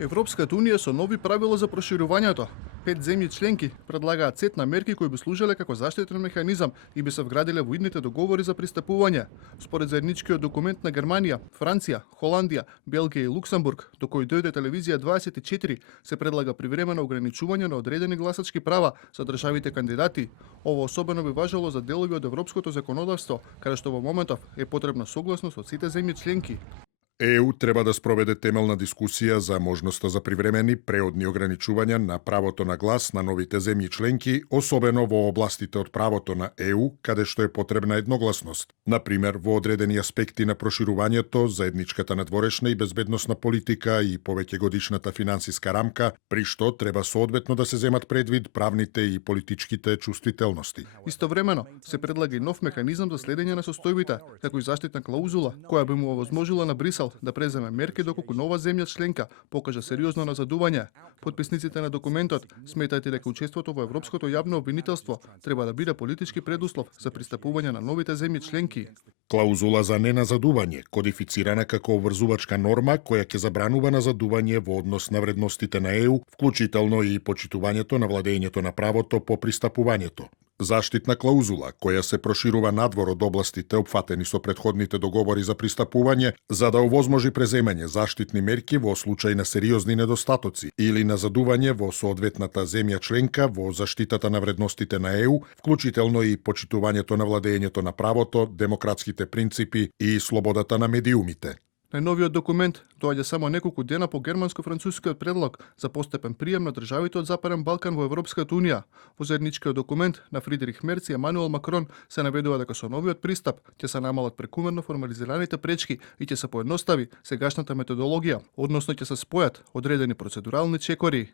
Европската унија со нови правила за проширувањето. 5 земји членки предлагаат сет на мерки кои би служеле како заштитен механизам и би се вградиле во идните договори за пристапување. Според заедничкиот документ на Германија, Франција, Холандија, Белгија и Луксембург, до кој дојде телевизија 24, се предлага привремено ограничување на одредени гласачки права за државите кандидати. Ова особено би важело за делови од европското законодавство, каде што во моментов е потребна согласност од сите земји членки. ЕУ треба да спроведе темелна дискусија за можноста за привремени преодни ограничувања на правото на глас на новите земји членки, особено во областите од правото на ЕУ, каде што е потребна едногласност. Например, во одредени аспекти на проширувањето, заедничката надворешна и безбедносна политика и повеќегодишната финансиска рамка, при што треба соодветно да се земат предвид правните и политичките чувствителности. Истовремено, се предлага и нов механизам за следење на состојбите, како и заштитна клаузула, која би му овозможила на Брисел да преземе мерки доколку нова земја членка покажа сериозно назадување. Подписниците на документот сметаат и дека учеството во европското јавно обвинителство треба да биде политички предуслов за пристапување на новите земји членки. Клаузула за неназадување, кодифицирана како обврзувачка норма која ќе забранува назадување во однос на вредностите на ЕУ, вклучително и почитувањето на владењето на правото по пристапувањето. Заштитна клаузула, која се проширува надвор од областите опфатени со претходните договори за пристапување, за да овозможи преземање заштитни мерки во случај на сериозни недостатоци или назадување во соодветната земја членка во заштитата на вредностите на ЕУ, вклучително и почитувањето на владењето на правото, демократските принципи и слободата на медиумите. Најновиот документ доаѓа само неколку дена по германско-францускиот предлог за постепен прием на државите од Западен Балкан во Европската унија. Во заедничкиот документ на Фридрих Мерц и Емануел Макрон се наведува дека со новиот пристап ќе се намалат прекумерно формализираните пречки и ќе се поедностави сегашната методологија, односно ќе се спојат одредени процедурални чекори.